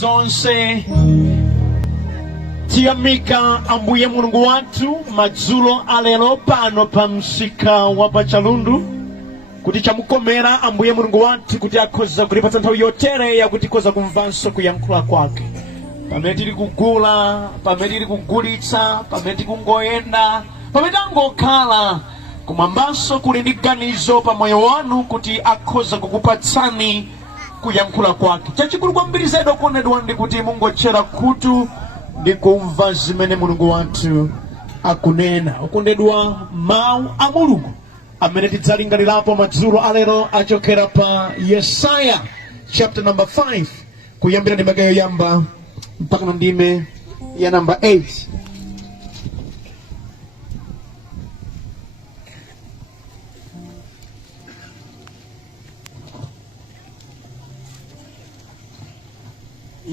zonse tiyamika ambuye mulungu wathu madzulo alero pano pa msika wa pachalundu kuti chamukomera ambuye mulungu wathu kuti akhoza kulipatsa nthawi yotere yakuti koza kumvanso kuyankhula kwake pamene tili kugula, pamene tili kugulitsa, pamene tikungoyenda, pamene angokhala kumwambanso kuli ndi ganizo pa moyo wanu kuti akhoza kukupatsani kuyankhula kwake. Chachikulu kwambiri zaidi okondedwa ndi kuti mungotchera khutu ndi kumva zimene mulungu wathu akunena. Okondedwa, mawu a mulungu amene tidzalingalirapo madzulo alero achokera pa Yesaya chapter number 5 kuyambira ndime yoyamba mpaka na ndime ya number 8.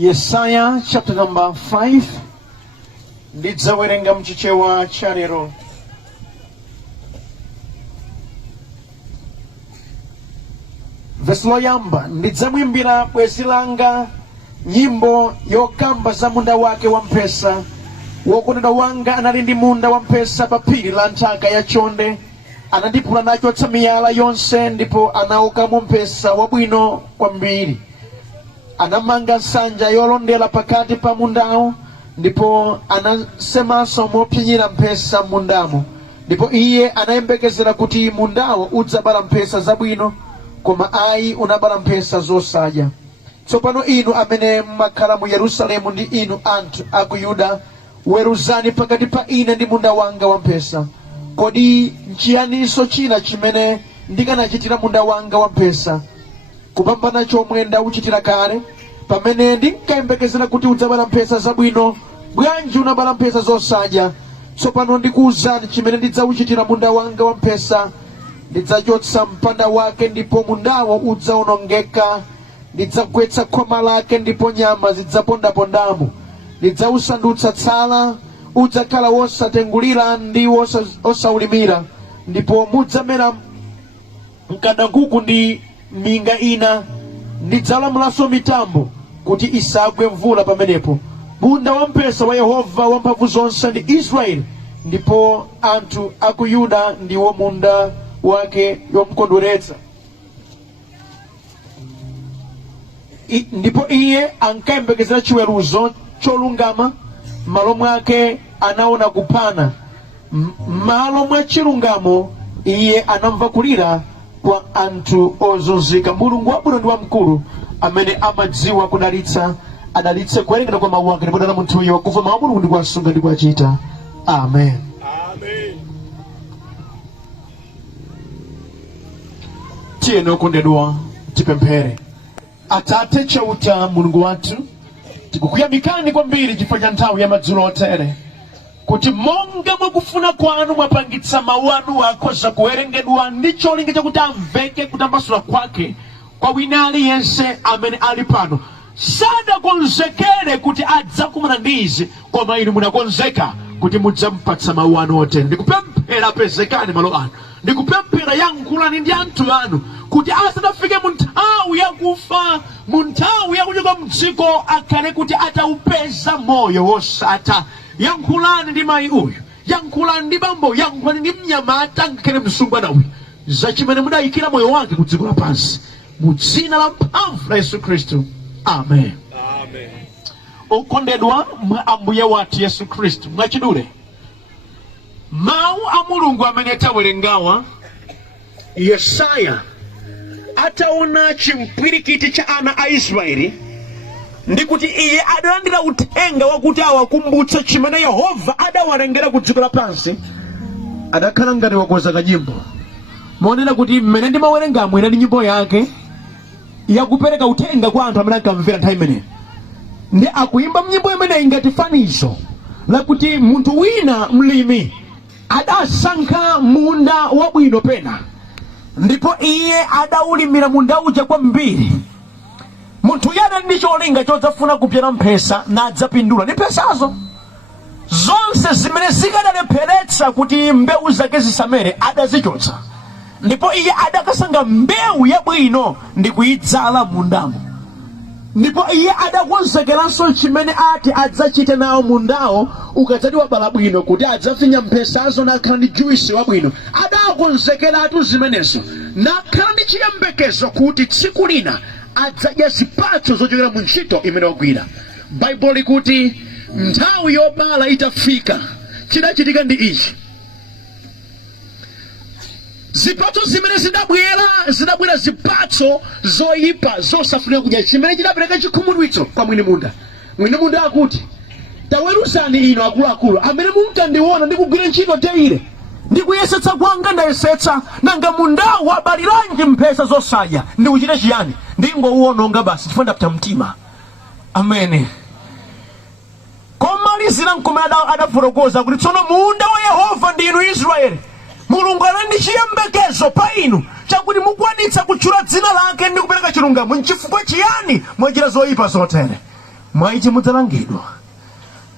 Yesaya chapter number 5 ndidzawerenga mchichewa cha lero. Verse loyamba, ndidzamwimbira bwenzi langa nyimbo yokamba za munda wake wamphesa. Wokondedwa wanga anali ndi munda wamphesa pa phiri la nthaka ya chonde. Anandiphula nachotsa miyala yonse ndipo anaokamo mphesa wabwino kwambiri. Anamanga nsanja yolondera pakati pa mundawo ndipo anasemanso mopsinyira mphesa mundamo. Ndipo iye anayembekezera kuti mundawo udzabala mphesa zabwino, koma ayi unabala mphesa zosadya. Tsopano inu amene mmakhala mu Yerusalemu ndi inu anthu a ku Yuda, weruzani pakati pa ine ndi munda wanga wamphesa. Kodi nchiyaniso china chimene ndikanachitira munda wanga wamphesa kupambana chomwe ndauchitira kale? Pamene ndinkayembekezera kuti udzabala mphesa zabwino, bwanji unabala mphesa zosadya. Tsopano ndikuwuzani chimene ndidzauchitira munda wanga wamphesa. Ndidzachotsa mpanda wake ndipo mundawo udzawonongeka. Ndidzagwetsa khoma lake ndipo nyama zidzapondapondamo. Ndidzawusandutsa tsala, udzakhala wosatengulira ndi osaulimira. Ndipo mudzamera mkandankhuku ndi minga ina. Ndidzalamulanso mitambo kuti isagwe mvula pamenepo. Munda wamphesa wa Yehova wamphamvu zonse ndi Israeli, ndipo anthu a ku Yuda ndiwo munda wake womkondweretsa. Ndipo iye ankayembekezera chiweruzo cholungama, m'malo mwake anaona kuphana. M'malo mwa chilungamo iye anamva kulira kwa anthu ozunzika. Mulungu wabwino ndi wamkulu amene amadziwa kudalitsa, adalitse kuwerengera kwa mawu ake ndipo dala munthuyo wakuva mawu a Mulungu ndi kuwasunga ndi kuwachita. Amen. Amen. Tiyeni okondedwa tipemphere. Atate chauta Mulungu wathu, tikukuyamikani kwambiri chifukwa cha nthawi ya madzulo otere, kuti monga mwakufuna kwanu mwapangitsa mawu anu akhoza kuwerengedwa ndi cholinga chakuti amveke kutambasula kwake kwa wina aliyense amene ali pano. Sadakonzekere kuti adzakumana ndi izi, koma inu munakonzeka kuti mudzampatsa mawu anu otere. Ndikupemphera pezekani malo anu. Ndikupemphera yankhulani ndi anthu anu kuti asadafike mu nthawi yakufa, mu nthawi yakuchoka mdziko, akhale kuti ataupeza moyo wosatha. Yankhulani ndi mayi uyu, yankhulani ndi bambo, yankhulani ndi mnyamata ngakhale msungwana uyu, za chimene mudayikira moyo wake ku dziko lapansi, mu dzina la mphamvu la Yesu Khristu. Amen. Amen. Okondedwa mwa ambuye wathu Yesu Khristu mwachidule, mawu a Mulungu amene tawerengawa, Yesaya ataona chimpwirikiti cha ana a Israeli, ndikuti iye adalandira uthenga wakuti awakumbutse chimene Yehova adawarengera ku dziko lapansi. Adakhala ngati wakonza kanyimbo, monena kuti mmene ndimawerengamo inali nyimbo yake yakupereka uthenga kwa anthu amene ankamvera nthawi imeneyo. Ndi akuyimba mnyimbo imeneyi ngati fanizo lakuti munthu wina mlimi adasankha munda wabwino pena, ndipo iye adaulimira munda uja kwambiri. Munthu yana ndi cholinga chodzafuna kupyera mphesa nadzapindula ndi mphesazo zonse zimene zikadalepheretsa kuti mbewu zake zisamere adazichotsa. Ndipo iye adakasankha mbewu yabwino ndi kuyidzala mundamo. ndipo iye adakonzekeranso chimene ati adzachite nawo mundawo ukadzadiwa bala bwino kuti adzafinya mphesazo nakhala ndi juisi wabwino. Adakonzekeratu zimenezo nakhala ndi chiyembekezo kuti tsiku lina adzadya zipatso zochokera mu ntchito imene wagwira. Baibulo likuti nthawi yobala itafika chidachitika ndi ichi: zipatso zimene zidabwera zipatso zoyipa zosafunika kudya. Chimene chidapereka chikhumudwitso kwa mwini munda. Mwini munda akuti taweruzani ino akuluakulu amene munkandiona ndikugwira ntchito teire ndikuyesetsa kwanga ndayesetsa, nanga mundawo wabaliranji mphesa zosadya? Ndikuchita chiyani? Ndingowuwononga basi chifukwa ndapta mtima. Amene komalizira mkomana adafotokoza kuti tsono munda wa Yehova ndi inu Israeli, Mulungu ali ndi chiyembekezo pa inu chakuti mukwanitsa kutchula dzina lake ndi kupereka chilungamo. Nchifukwa chiyani mwachita zoyipa zotere? Mwaichi mudzalangidwa.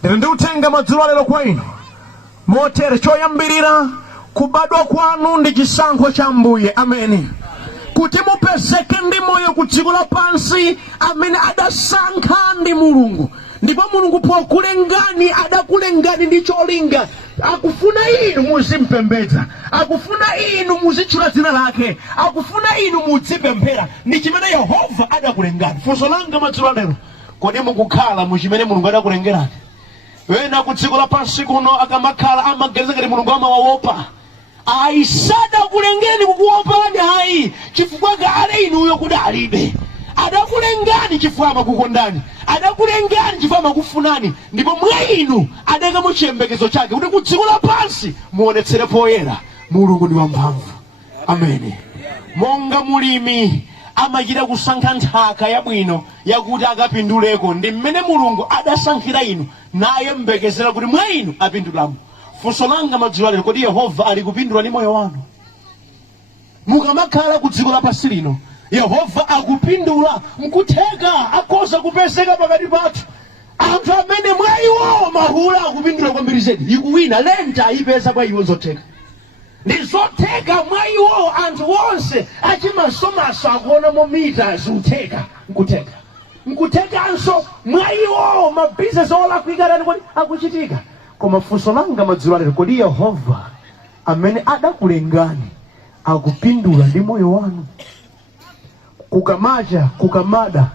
Ndi uthenga madzulo lero kwa inu motere: choyambirira kubadwa kwanu ndi chisankho cha Ambuye. Ameni. Kuti mupezeke ndi moyo ku dziko lapansi amene adasankha ndi Mulungu. Ndipo Mulungu pokulengani adakulengani ndi cholinga. Akufuna inu muzimpembedza, akufuna inu muzitchula dzina lake, akufuna inu muzipemphera. Ndi chimene Yehova adakulengani. Funso langa madzulo lero: kodi mukukhala mu chimene Mulungu adakulengerani? Wena ku dziko lapansi kuno akamakhala amaganiza ngati Mulungu amawaopa. Ayi, sadakulengeni kukuopani. Ayi, chifukwa kale inuyo kudalibe. Adakulengani chifukwa amakukondani, adakulengani chifukwa amakufunani. Ndipo mwa inu adayika mu chiyembekezo chake kuti ku dziko lapansi muonetsere poyera Mulungu ndi wamphamvu. Ameni. Monga mulimi amachita kusankha nthaka yabwino yakuti akapinduleko, ndi mmene Mulungu adasankhira inu nayembekezera kuti mwa inu apindulamo. Funso langa madzulo lero: kodi Yehova ali kupindula ndi moyo wanu? Mukamakhala ku dziko lapansi lino, Yehova akupindula? Mkutheka akhoza kupezeka pakati pathu anthu amene mwa iwo mahula akupindula kwambiri zedi. Ikuwina lenta ayipeza kwa iwo zotheka. Ndi zotheka mwa iwo anthu onse achimasomaso akuona momita ziutheka. Nkuthekanso mwa iwo mabizinesi olakwika kodi akuchitika. Koma funso langa madzulo lero: kodi Yehova amene adakulengani akupindula ndi moyo wanu? Kukamacha kukamada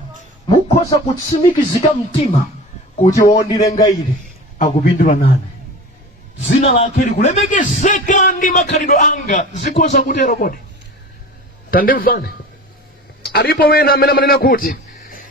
mukhoza kutsimikizika mtima kuti wondilenga ine akupindula nani, dzina lake likulemekezeka ndi makhalidwe anga. Zikhoza kutero kodi? Tandimvane. Alipo wena amene amanena kuti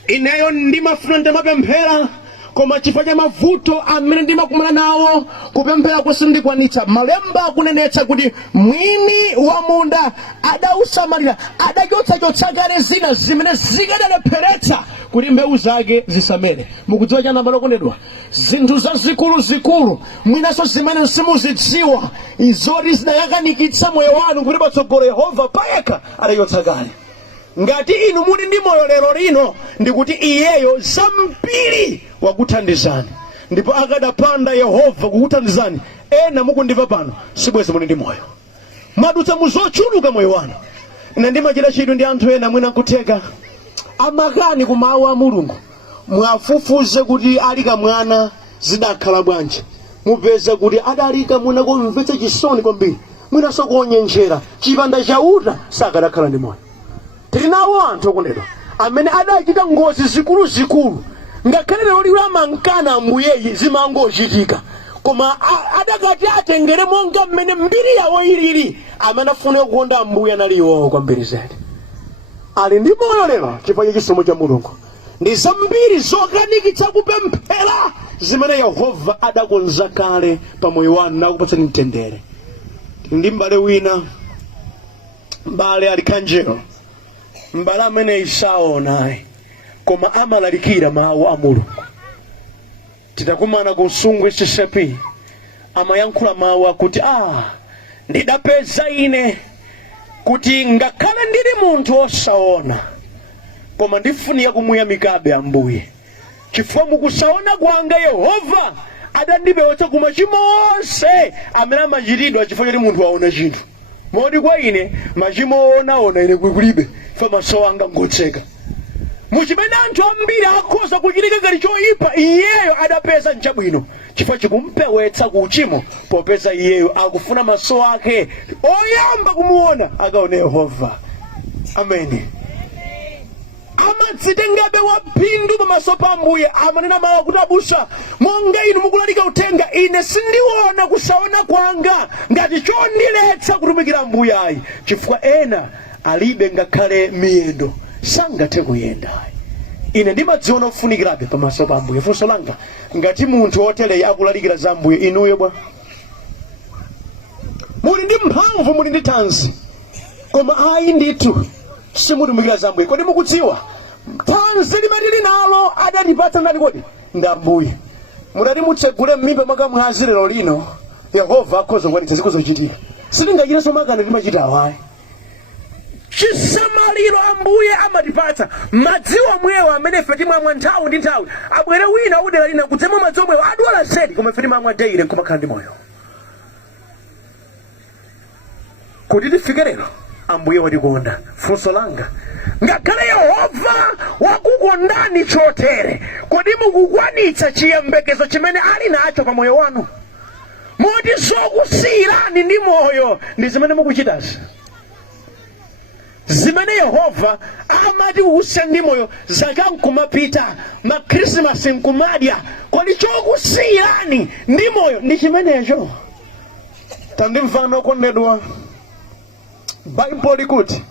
ineyo ndimafuna ndimapemphera koma chifukwa cha mavuto amene ndimakumana nawo kupemphera kusindikwanitsa. Malemba akunenetsa kuti mwini wa munda adausamalira, adachotsa kale zina zimene zikadalepheretsa kuti mbewu zake zisamere. Mukudziwa chana malokondedwa, zinthu zazikulu mwinaso zimene simuzidziwa izoti zinayakanikitsa moyo wanu kuti patsogolo Yehova payekha adachotsa kale. Ngati inu muli ndi moyo lero lino ndikuti iyeyo zambiri wakuthandizani, ndipo akadapanda Yehova kukuthandizani, ena mukundimva pano sibwezi muli ndi moyo, madutsa muzochuluka moyo wanu. Ine ndimachita chidwi ndi anthu ena mwina kutheka amakani ku mawu a Mulungu. Mwafufuze kuti alika mwana zidakhala bwanji, mupeza kuti adalika mwina kumvetsa chisoni kwambiri, mwinaso kuonyenjera chipanda chauta sakadakhala ndi moyo. Tilinawo anthu okondedwa amene adachita ngozi zikulu ngakhale lero liwu amankana Ambuyeyi zimangochitika, koma adakati atengere monga mmene mbiri yawo ilili. Amene afuna kukonda Ambuye analiwo kwambiri zedi, ali ndi moyo lero chifukwa cha chisomo cha Mulungu. Ndi zambiri zokanikitsa kupemphera zimene Yehova adakonza kale pa moyo wanu nakupatsani mtendere. Ndi mbale wina, mbale alikanjero, mbale amene isaonaye koma amalalikira mawu a Mulungu. Titakumana ku Sungwe Sisepi amayankhula mawu akuti ndidapeza ine kuti ngakhale ndili munthu osaona koma ndifunika kumuyamikabe Ambuye chifukwa mukusaona kwanga Yehova adandipewetsa ku machimo onse amene amachitidwa chifukwa choti munthu waona chinthu. Modi kwa ine machimo onaona ine kulibe, chifukwa maso anga ngotseka. muchimene anthu ambiri akhoza kuchitika ngati choyipa, iyeyo adapeza nchabwino chifukwa chikumpewetsa ku uchimo, popeza iyeyo akufuna maso ake oyamba kumuona akaone Yehova. Amen. Amadzitengabe waphindu pamaso pa Ambuye, amanena mawu kuti abusa, monga inu mukulalika uthenga, ine sindiona kusaona kwanga ngati chondiletsa kutumikira Ambuye ayi, chifukwa ena alibe ngakhale miyendo sangathe kuyenda. Ine ndimadziona kufunikirabe pamaso pa Ambuye. Funso langa, ngati munthu otereyi akulalikira za Ambuye, inuyo bwa muli ndi mphamvu, muli ndi thanzi, koma ayi ndithu simutumikira za Ambuye. Kodi mukudziwa thanzi limene nalo adatipatsa ndani? Kodi ndi Ambuye. Mudati mutsegule m'mimba mwaka mwazi lero lino, Yehova akhoza kukwaniritsa zikuzochitika. Sitingachirenso makana timachita awayi. Chisamaliro Ambuye amatipatsa madziwo amwewo amene ife timamwa nthawi ndi nthawi. Abwere wina udera lina kudzemwa madziwo amwewo adwala zedi, koma ife timamwa daily nkumakhala ndi moyo. Kuti tifike lero Ambuye watikonda. Funso langa, ngakhale Yehova wakukondani chotere, kodi mukukwanitsa chiyembekezo chimene ali nacho pa moyo wanu? Moti zokusiyirani ndi moyo ndi zimene mukuchitazi, zimene Yehova amati use ndi moyo zaka nkumapita, makrisimasi nkumadya, kodi chokusiyirani ndi moyo ndi chimenecho? Tandimvana okondedwa, Bible likuti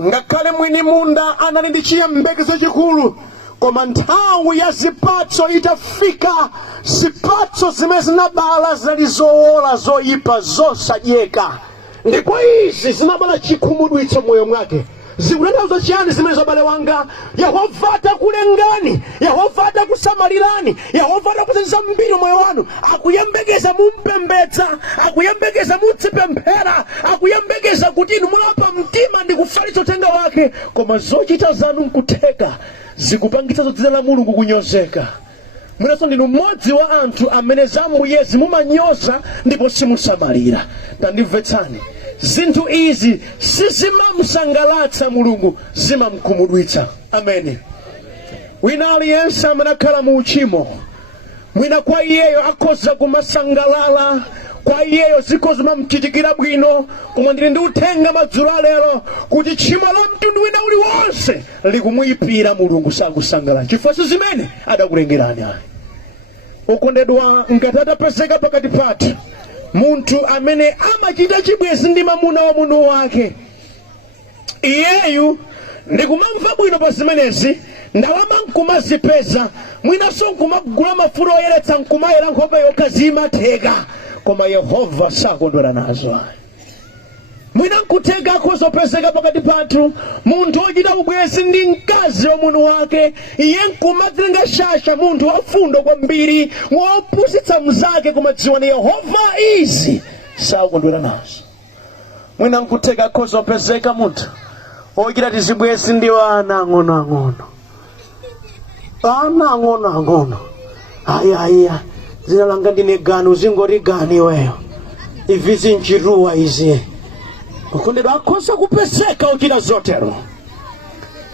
ngakhale mwini munda anali ndi chiyembekezo chikulu, koma nthawi ya zipatso itafika, zipatso zimene zinabala zinali zowola, zoyipa, zosadyeka. Ndipo izi zinabala chikhumudwitso moyo mwake. Zikutanthauza chiyani zimene zabale wanga? Yehova atakulengani, Yehova atakusamalirani, Yehova atakusenza mbiri moyo wanu, akuyembekeza mumpembedza, akuyembekeza mutsipemphera, akuyembekeza kuti inu mulapa mtima ndi kufalitsa uthenga wake, koma zochita zanu nkutheka zikupangitsa dzina la Mulungu kunyozeka. Mwinanso ndinu mmodzi wa anthu amene za Ambuyezi mumanyoza ndipo simusamalira. Tandimvetsani, zinthu izi sizimamusangalatsa Mulungu, zimamkhumudwitsa. Amen. Wina aliyense amene akhala mu uchimo, mwina kwa iyeyo akhoza kumasangalala, kwa iyeyo zikhoza mamchitikira bwino, koma ndili ndi uthenga madzulo alero kuti tchimo la mtundu wina uliwonse likumuyipira Mulungu, sakusangalala chifukwa si zimene adakulengerani ayi. Okondedwa, ngati atapezeka pakati pathu munthu amene amachita chibwezi ndi mamuna wa munthu wake, iyeyu ndikumamva bwino pa zimenezi, ndalama nkumazipeza, mwinanso nkumagula mafuta oyeretsa nkumayera nkhope yokha zimatheka, koma Yehova sakondwera nazo. Mwina nkutheka akhoza kupezeka pakati pathu munthu ochita ubwezi ndi mkazi wa munthu wake, iye nkumadzilenga shasha, munthu wafundo kwambiri, wopusitsa mnzake, koma dziwani Yehova izi sakondwera nazo. Mwina nkutheka akhoza kupezeka munthu ochita tizibwezi ndi ana ang'onoang'ono, ana ang'onoang'ono. Aya zina langa ndine gani, uzingoti gani weyo, ivi zinchiruwa izi. Okondedwa, akhoza kupezeka ochita zotero,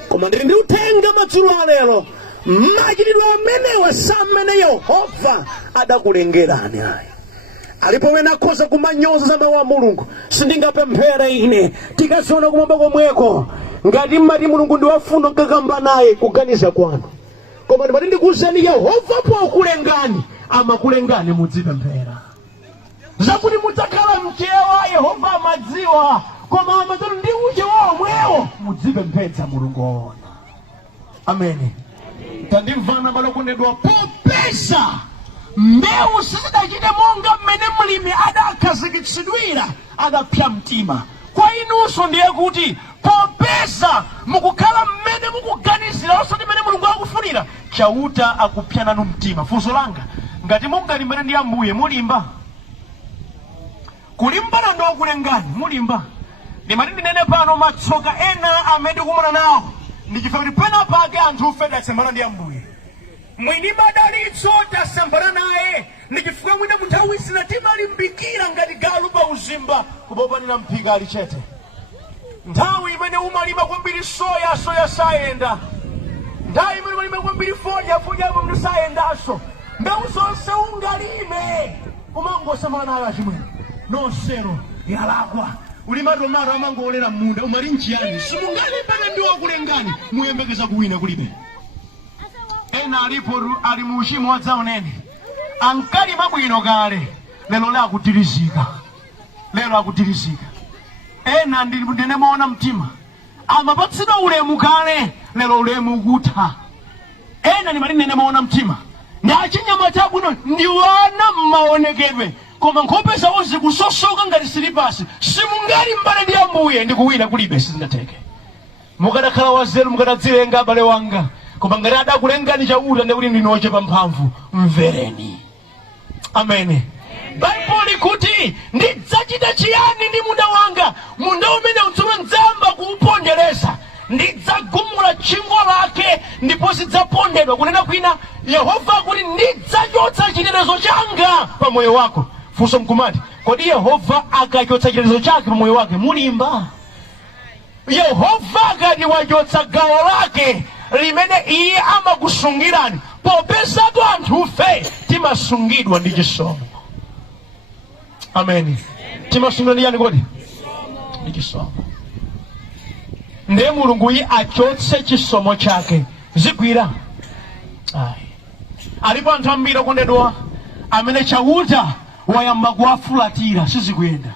koma ndili ndi uthenga madzulo alero, machitidwe amenewa samene Yehova adakulengerani ayi. Alipo wena akhoza kumanyoza za mawu a Mulungu. Sindingapemphere ine tikaziona kumwamba komweko ngati mmati Mulungu ndi wafundo nkakamba naye kuganiza kwanu, koma ndimati ndikuwuzeni Yehova pokulengani amakulengani mudzipemphera. Zakuti mudzakhala mchewa Yehova amadziwa, koma amadzati ndi uje womwewo mudzipembedza Mulungu woona. Amen. Tandimvana malokondedwa, popeza mbewu sizidachite monga mmene mlimi adakhazikitsidwira adapsa mtima. Kwa inunso ndiye kuti popeza mukukhala mmene mukuganizira osati mmene Mulungu akufunira, chauta akupsa nanu mtima. Funso langa, ngati mungalimbana ndi Ambuye mulimba? Kulimbana ndo kulengani mulimba? Ndimati ndinene pano matsoka ena amene kumana nawo ndichifukwa kuti pena pake anthu ufe tasembana ndi Ambuye. Mwini madalitso tasembana naye ndichifukwa mwina munthawi zina timalimbikira ngati galu pa uzimba kupopanira mphika alichete. Nthawi imene umalima kwambiri soya sayenda, ndai muri kwambiri foni afunyamo mndusayendaso mbeu zonse ungalime umangosamala nayo achimwene nonsero yalakwa ulimatomaro amangolera munda umali nchiyani simungalipane ndiwo kulengani muyembekeza kuwina kulibe ena alipo ali mu uchimo wadzaonene ankali mabwino kale lero akutirizika ena ndinemuona mtima amapatsidwa ulemu kale lero ulemu ukutha ena nimali nenemuona mtima ndachinyama chabwino ndiwana mmaonekedwe koma nkhope zawo zikusosoka ngati silipasi simungali mbale ndi Ambuye ndikuwina kulibe sizingateke mukadakhala wazeru mukadadzilenga abale wanga koma ngati adakulengani chauta ndikuti ndinoche pamphamvu mvereni amene Bible kuti ndidzachita chiyani ndi munda wanga munda umene udzomwe nzamba kuupondereza ndidzagumula chingo lake ndipo sidzapondedwa kunena kwina Yehova kuti ndidzachotsa chilelezo changa pa moyo wako funso mkumati kodi Yehova akachotsa chilelezo chake pa moyo wake mulimba Yehova akati wachotsa gawo lake limene iye amakusungirani popezatu anthufe timasungidwa ndi chisomo amen timasungidwa ndi yani kodi ndi chisomo ndiye Mulungu iye achotse chisomo chake zigwira alipo anthu ambiri okondedwa amene chauta wayamba kuwafulatira sizikuyenda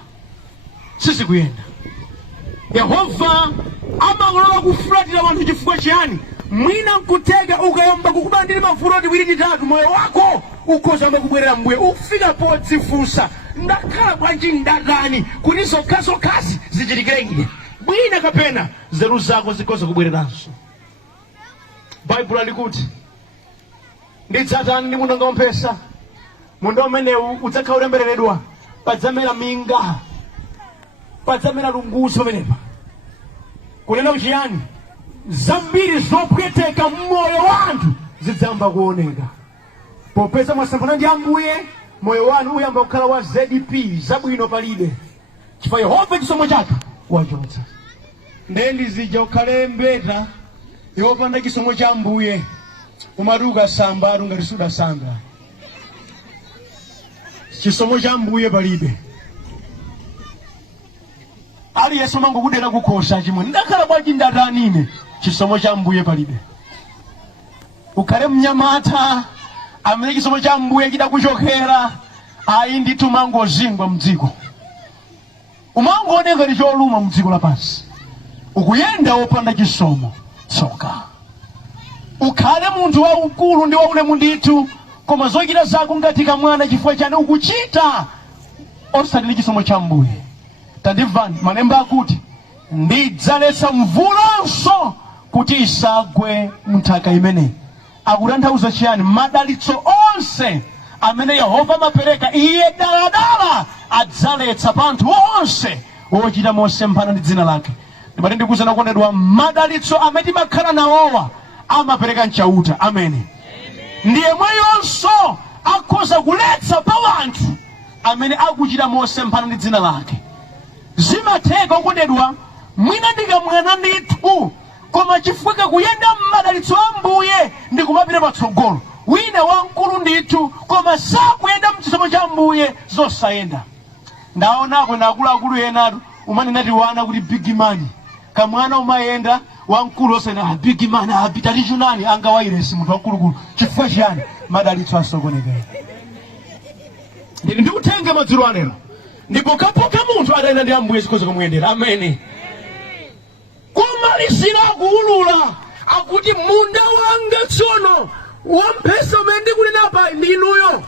Yehova amalola kufulatira wanthu chifukwa chiyani mwina nkutega ukayamba kukubandira mavuto tiwiri titatu moyo wako ukhoza kubwerera mbuye ufika podzifunsa ndakhala bwanji ndatani kuti zokhazokhazi zichitikire ine bwina kapena nzeru zako zikhoza kubwereranso Bible likuti ndidzatani ndi munda wamphesa munda umenewu udzakhala ulembereredwa padzamera minga padzamera lungusi pamenepa kunena uchiyani zambiri zopweteka mmoyo wa anthu zidzamba kuoneka popeza mwasamphana ndi Ambuye moyo wanu uyamba kukhala wa ZDP zabwino palibe chifukwa Yehova chisomo chake wachotsa ndendi zija ukhale mbeta yopanda chisomo cha Ambuye umaduka samba ngati sudasamba chisomo cha Ambuye palibe ali Yesu mangu kudera kukhosa chimwe ndakhala bwanji ndatani ine chisomo cha Ambuye palibe ukhale mnyamata amene chisomo cha Ambuye chidakuchokera ayi ndithu mangozingwa mdziko umangooneka ndi choluma mdziko lapansi ukuyenda wopanda chisomo tsoka ukhale munthu waukulu ndi waulemu ndithu koma zochita zako ngati kamwana chifukwa chani ukuchita osati ndi chisomo cha Ambuye tandimvani malemba akuti ndidzaletsa mvulanso kuti isagwe munthaka imene akutanthauza chiyani madalitso onse amene Yehova amapereka iye daladala adzaletsa pa anthu onse ochita mosemphana ndi dzina lake ndimati ndikuzana kukondedwa madalitso amene timakhala nawowa amapereka mchauta amene ndiye mweyonso akhoza kuletsa pa anthu amene akuchita mosemphana ndi dzina lake zimatheka okondedwa mwina ndikamwana ndithu koma chifukwa kuyenda m'madalitso a Ambuye ndikumapita patsogolo wina wamkulu ndithu koma sakuyenda mchisomo cha Ambuye zosayenda ndaonako na akuluakulu enatu umanena tiwana kuti big man kamwana umayenda wamkulu osayenda big man tatichunani angawayiresi munthu wakulukulu chifukwa chiyani madalitso asokoneka ndikutenga madzulo alero ndipo kapoka munthu adayenda ndi Ambuye zikhoza kumuyendera amene kumalizira kuulula akuti munda wanga tsono wamphesa umene ndikunenapa ndi inuyo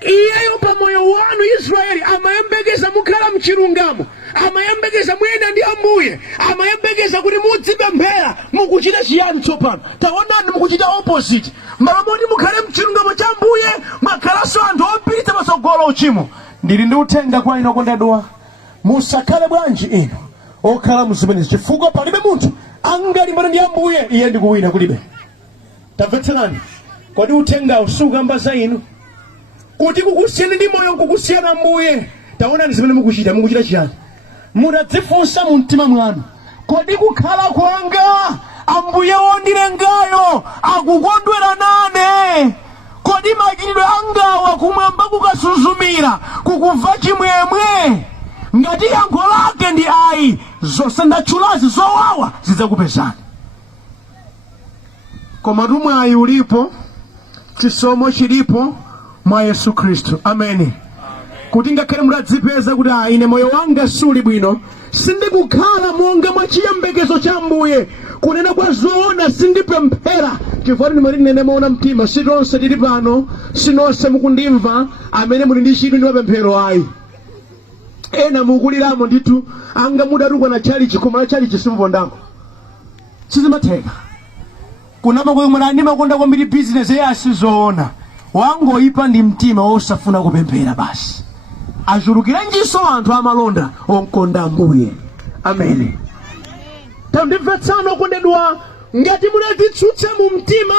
iyeyo pa moyo wanu Israeli amayembekeza mukhala mchilungamo amayembekeza muyenda ndi Ambuye amayembekeza kuti mudzipemphera mukuchita chiyani tsopano taonani mukuchita opposite malomoti mukhale mchilungamo cha Ambuye mwakhalanso anthu opititsa patsogolo uchimo ndili ndi uthenga kwa inu okondedwa musakhale bwanji inu okhala muzimenezi chifukwa palibe munthu angalimbana ndi Ambuye iye ndikuwina kulibe tamvetserani kodi uthengawo sukamba za inu kuti kukusiyana ndi moyo kukusiyana Ambuye taonani zimene mukuchita chiyani munadzifunsa mu mtima mwanu kodi kukhala kwanga ambuye wondilengayo akukondwera nane. Kodi machitidwe angawa kumwamba kukasuzumira kukumva chimwemwe? Ngati yankho lake ndi ayi, zonse ndatchulazi zowawa zidzakupezani. Koma mwayi ulipo, chisomo chilipo mwa Yesu Khristu. Ameni. Kuti ngakhale mudadzipeza kuti ine moyo wanga suli bwino, sindikukhala monga mwa chiyembekezo cha Ambuye, kunena kwa zoona sindipemphera, chifukwa ndinene moona mtima, si tonse tili pano, si nonse mukundimva amene muli ndi chidwi ndi mapemphero ayi. Ena mukuliramo ndithu anga mudaruka na chalichi, koma na chalichi simvondako. Sizimatheka. Kunama kuyimulani makonda kwambiri business yasizoona. Wangoyipa ndi mtima osafuna kupemphera basi. Achulukira njiso anthu amalonda onkonda Ambuye. Ameni. Tandimvetsano okondedwa, ngati munadzitsutsa mu mtima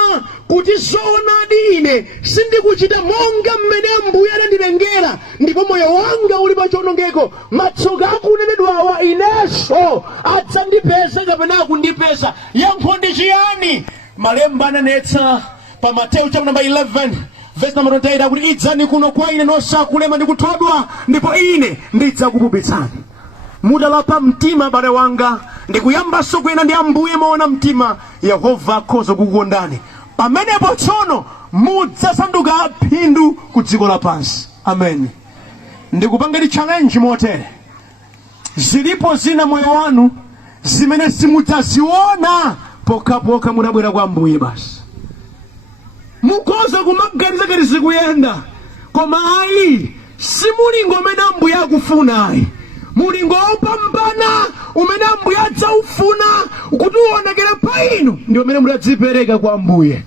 kuti zoonadi ine sindikuchita monga mmene Ambuye anandilengera, ndipo moyo wanga uli pa chiwonongeko, matsoka akunenedwawa inenso adzandipeza kapena akundipeza. Yankho ndi chiyani? Malemba ananetsa pa Mateyu chapter number 11 verse number 28 kuti idzani kuno kwa ine nosakulema ndi kuthodwa, ndipo ine ndidzakupumitsani. Mudalapa mtima bale wanga, ndikuyambanso kuyenda ndi Ambuye moona mtima, Yehova akhoza kukukondani. Pamenepo tsono mudzasanduka aphindu ku dziko lapansi. Amen. Ndikupangeni challenge motere. Zilipo zina moyo wanu zimene simudzaziona pokapoka mudabwera kwa Ambuye basi. Mukhoza kumaganiza ngati zikuyenda, koma ayi simulingo umene Ambuye akufuna ayi. Mulingo wopambana umene Ambuye adzaufuna kuti uonekere pa inu ndi umene mudadzipereka kwa Ambuye.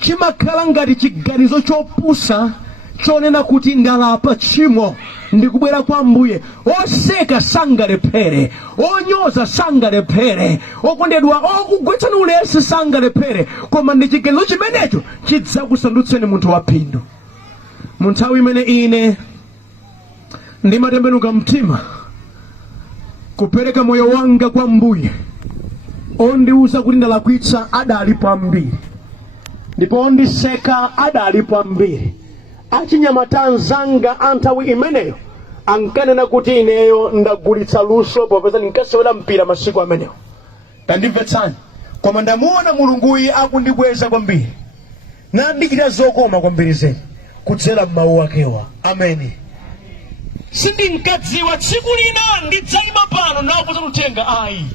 Chimakhala ngati chiganizo chopusa chonena kuti ndalapa tchimo ndikubwera kwa Ambuye. Oseka sangalephere, onyoza sangalephere, okondedwa okugwetsani ulesi sangalephere, koma ndi chiganizo chimenecho chidzakusandutseni munthu waphindu. Mu nthawi imene ine ndimatembenuka mtima kupereka moyo wanga kwa Ambuye, ondiuza kuti ndalakwitsa adalipo ambiri, ndipo ondiseka adalipo ambiri. Achinyamata anzanga anthawi imeneyo ankanena kuti ineyo ndagulitsa luso popeza ndinkasewera mpira masiku ameneyo. Tandimvetsani, koma ndamuona Mulunguyi akundibweza kwambiri, nandikira zokoma kwambiri zedi kudzera m'mawu akewa. Ameni. Sindinkadziwa tsiku lina ndidzayima pano nakuza kutenga ayi.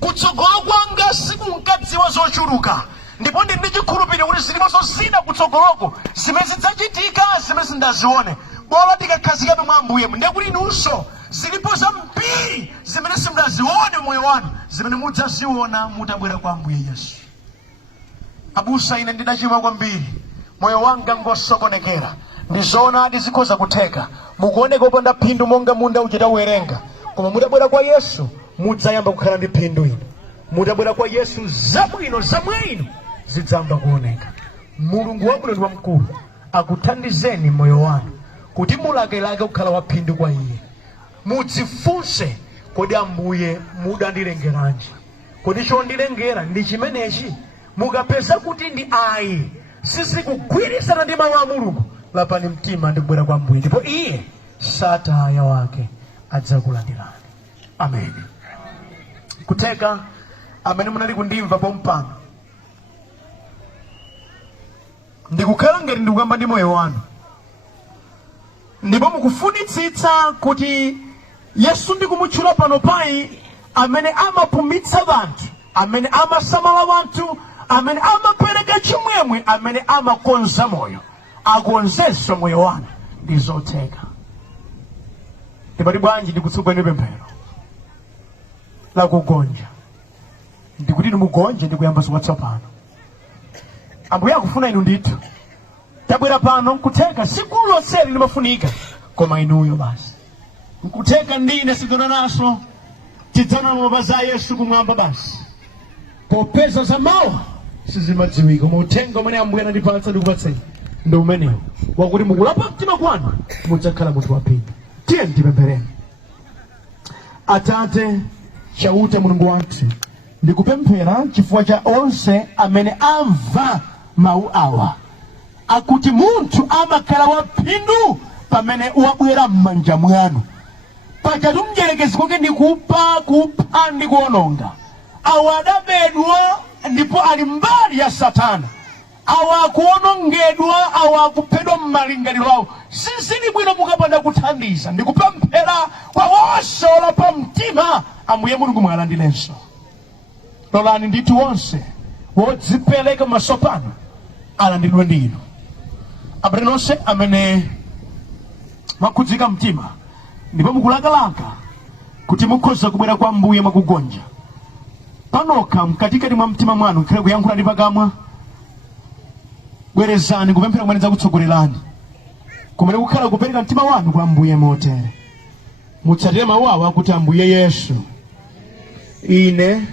Kutsogolo kwanga sikunkadziwa zochuluka, ndipo ndi chikhulupiriro kuti ziliponso zina kutsogoloko zimene zidzachitika zimene sindazione. Bola tikakhazikabe mwa Ambuye ndekuti inunso zilipo zambiri zimene simudazione moyo wanu, zimene mudzaziona mutabwera kwa Ambuye Yesu. Abusa, ine ndidachimwa kwambiri, moyo wanga ngosokonekera. Ndizoona adi zikhoza kutheka mukuoneka opanda phindu monga munda uchita uwerenga, koma mutabwera kwa Yesu mudzayamba kukhala ndi phindu ino. Mutabwera kwa Yesu zabwino zamwe ino zidzamba kuoneka. Mulungu wabwino ndi wamkulu akuthandizeni moyo wanu kuti mulakelake kukhala waphindu kwa Iye. Mudzifunse, kodi Ambuye mudandilengeranji? Kodi chondilengera ndi chimenechi? Mukapeza kuti ndi ayi, sizikugwirizana ndi mawu a Mulungu, lapani mtima ndikubwera kwa Ambuye, ndipo Iye sataya wake adzakulandirani. Amen. Kuteka amene munali kundimva pompano, ndikukhala ngati ndikukamba ndi moyo wanu, ndipo mukufunitsitsa kuti Yesu ndikumutchula pano payi amene amapumitsa vanthu, amene amasamala vanthu, amene amapereka chimwemwe, amene amakonza moyo, akonzenso moyo wanu. Ndizotheka. Ndipati bwanji ndikutsogoleni pemphero la kugonja, ndikuti mugonje ndikuyamba watsopano. Ambuye akufuna inu ndithu. Tabwera pano nkuteka siku lonseli limafunika, koma inuyo basi. Nkuteka ndine sigona naso tidzana mapazi a Yesu kumwamba basi. Popeza za mawu sizimadziwika, koma uthenga umene Ambuye anandipatsa ndikupatseni ndi umenewo wakuti mukulapa mtima kwanu mudzakhala munthu waphindu. Tiye ndipemphereni. Atate chauta Mulungu wathu, ndikupemphera chifukwa cha onse amene amva mawu awa akuti munthu amakhala waphindu pamene wabwera m'manja mwanu. Pajatu mdierekezi kwake ndi kupha ndi kuononga. Awa adabedwa ndipo ali mbali ya Satana. Awa akuonongedwa, awa akuphedwa m'malingaliro awo. Sizili bwino mukapanda kuthandiza. Ndikupemphera kwa wonse olapa mtima Ambuye Mulungu mwalandilenso. Lolani ndithu wonse wodzipereka maso pano alandidwe ndi inu. Abale nonse amene makhudzika mtima ndipo mukulakalaka kuti mukhoza kubwera kwa Ambuye mwakugonja. Panokha mkatikati mwa mtima mwanu khale kuyankhula ndi pakamwa, bwerezani kupemphera kumene zakutsogolerani kumene kukhala kupereka mtima wanu kwa Ambuye motere. Mutsatire mawu awa kuti Ambuye Yesu, ine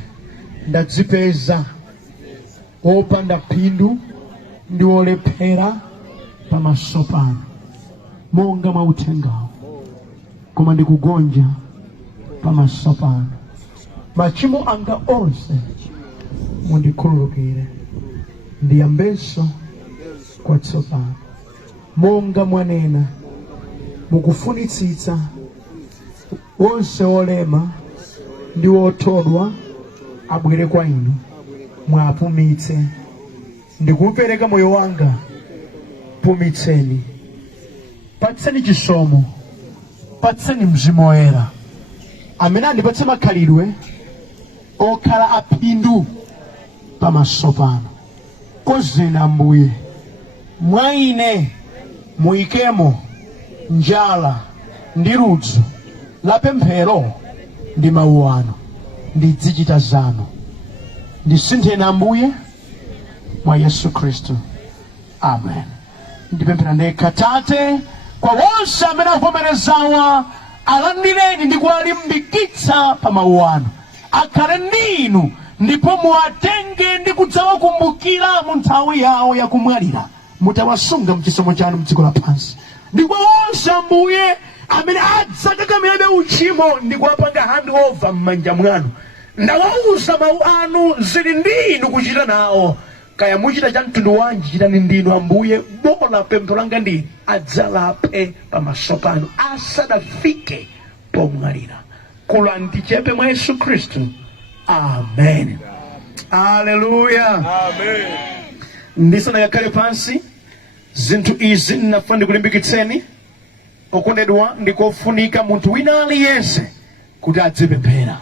ndadzipeza wopanda phindu ndi wolephera pamaso panu monga mwa uthengawo, koma ndikugonja pamaso panu. Machimo anga onse mundikhululukire, ndiyambenso kwatsopano. Monga mwanena mukufunitsitsa wonse olema ndi wothodwa abwere kwa inu, mwapumitse. Ndikupereka moyo wanga, pumitseni. Patseni chisomo, patseni Mzimu Woyera amene andipatse makhalidwe okhala aphindu pamaso pano. Kozeni Ambuye, mwa ine muyikemo njala ndi ludzu la pemphero ndi mawu anu, ndidzichita zanu. Ndisintheni Ambuye mwa Yesu Kristu. Amen. Ndipemphera ndekha. Tate, kwa wonse amene avomerezawa alandireni ndi kuwalimbikitsa pa mawu anu. Akhale ndi inu ndipo muwatenge ndi kudzawakumbukira mu nthawi yawo yakumwalira. Mutawasunga mchisomo chanu mdziko lapansi. Ndipo wonse Ambuye amene adzakakamirabe uchimo ndi kuwapanga handover m'manja mwanu, ndawauza mawu anu zili ndi inu kuchita nawo. Kaya muchita cha mtundu wanji, chitani ndinu Ambuye. Bola pempho langa ndi adzalape pamaso panu asadafike pomwalira. Kula ndichepe mwa Yesu Kristu. Amen. Haleluya. Amen. Ndisana yakale pansi, zinthu izi nafuna ndikulimbikitseni. Okondedwa, ndikofunika munthu wina aliyense kuti adzipemphera.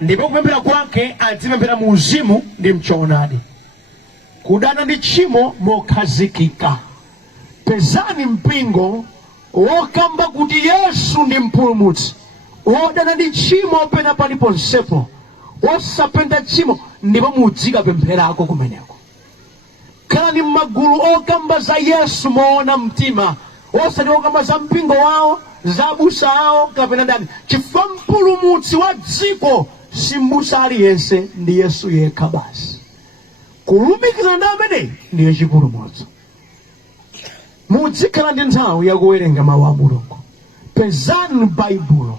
Ndipo kupemphera kwake adzipemphera mu uzimu ndi mchoonadi. Kudana ndi tchimo mokhazikika. Pezani mpingo wokamba kuti Yesu ndi mpulumutsi, wodana ndi tchimo pena paliponsepo, osapenda tchimo, ndipo mudzika pempherako kumeneko. Khalani m'magulu okamba za Yesu moona mtima, osati okamba za mpingo wawo, za abusa awo kapena ndani. Chifukwa mpulumutsi wa dziko si m'busa aliyense, ndi Yesu yekha basi. Kulumikizana ndi amene ndiye chipulumutso. Mudzikhala ndi nthawi yakuwerenga mawu a Mulungu. Pezani Baibulo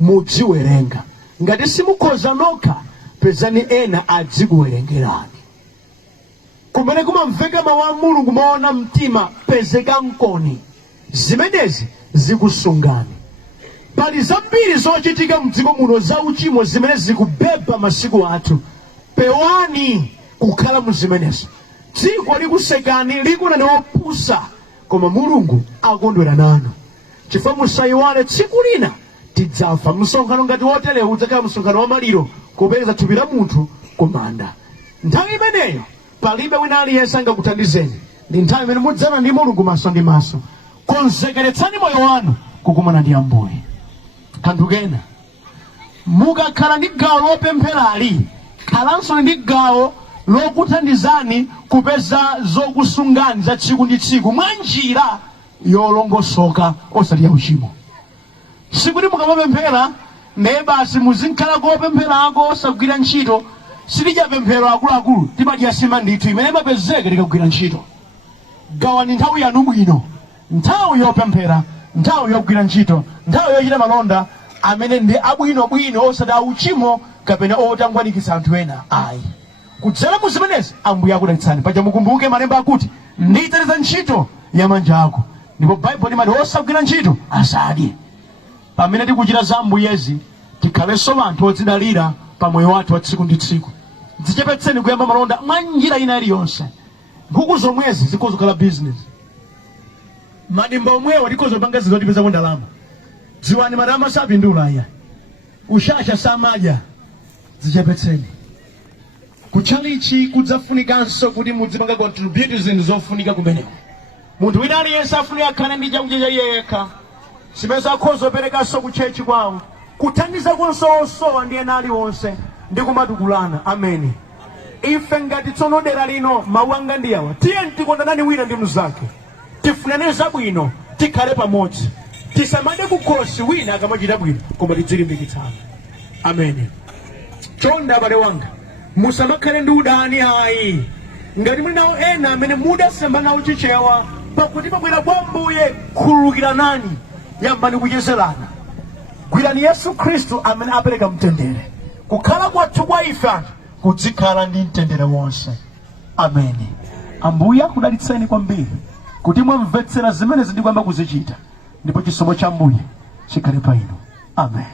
mudziwerenga. Ngati simukhoza nokha, pezani ena adzikuwerengerani. Kumene kumamveka mawu a Mulungu moona mtima, pezeka mkoni. Zimenezi zikusungani. Pali zambiri zochitika mdziko muno za uchimo zimene zikubeba masiku athu. Pewani kukhala muzimenezo. Dziko likusekani, likunena opusa, koma Mulungu akondwera nanu. Chifukwa musayiwale tsiku lina tidzafa. Msonkhano ngati wotere udzakhala msonkhano wa maliro, kupereka thupi la munthu kumanda. Nthawi imeneyo palibe wina aliyense angakuthandizeni. Ndi nthawi imene mudzana ndi Mulungu maso ndi maso. Konzekeretsani moyo wanu kukumana ndi Ambuye. Kanthu kena, mukakhala ndi gawo lopempherali, khalanso ndi gawo lokuthandizani kupeza zokusungani za tsiku ndi tsiku mwa njira yolongosoka osati ya uchimo. Sikuti mukamapemphera naye basi muzikhala kopempherako osagwira ntchito. Silija pemphero akuluakulu timadyasima ndithu imene imapezeka tikagwira ntchito. Gawani nthawi yanu bwino. Nthawi yopemphera, nthawi yogwira ntchito, nthawi yochita malonda amene ndi abwinobwino osati auchimo kapena otangwanikisa anthu ena ayi. Kudzera mu zimenezi Ambuye akudalitsani. Paja mukumbuke malemba akuti ndiyitiriza ntchito ya manja ako. Ndipo Bible limati osagwira ntchito asadye. Pamene tikuchita za Ambuyezi tikhalenso anthu odzidalira pa moyo wathu wa tsiku ndi tsiku. Dzichepetseni kuyamba malonda mwa njira ina iliyonse. Nkhuku zomwezi zikozokhala business. Madimba omwewo tikozopanga zizotipeza ndalama. Dziwani madama sapindula iya. Ushasha samadya. Dzichepetseni. Kuchalichi kudzafunikanso kuti mudzipanga contribute zinthu zofunika kumeneko. Munthu wina aliyense afunika akhale ndi chakudya yekha. Simeza akhoza perekanso ku chechi kwawo. Kuthandiza konso osowa ndi ena aliwonse ndi kumatukulana. Ameni. Ife ngati tsono dera lino mawu anga ndi awa. Tiye tikondane wina ndi mnzake. Tifunane zabwino, tikhale pamodzi. Tisamade kukhosi wina akamachita bwino koma tidzilimbikitsana. Ameni. Chonde abale wanga, musamakhale ndi udani ayi. Ngati muli nawo ena amene mudasemba nawo chichewa, pakuti pabwera kwa Ambuye khulukiranani, yambani kuchezerana. Gwirani Yesu Khristu amene apereka mtendere. Kukhala kwathu kwa ife kudzikhala ndi mtendere wonse. Ameni. Ambuye akudalitseni kwambiri kuti mwamvetsera zimene zindikuyamba kuzichita, ndipo chisomo cha Ambuye chikhale pa inu. Amen.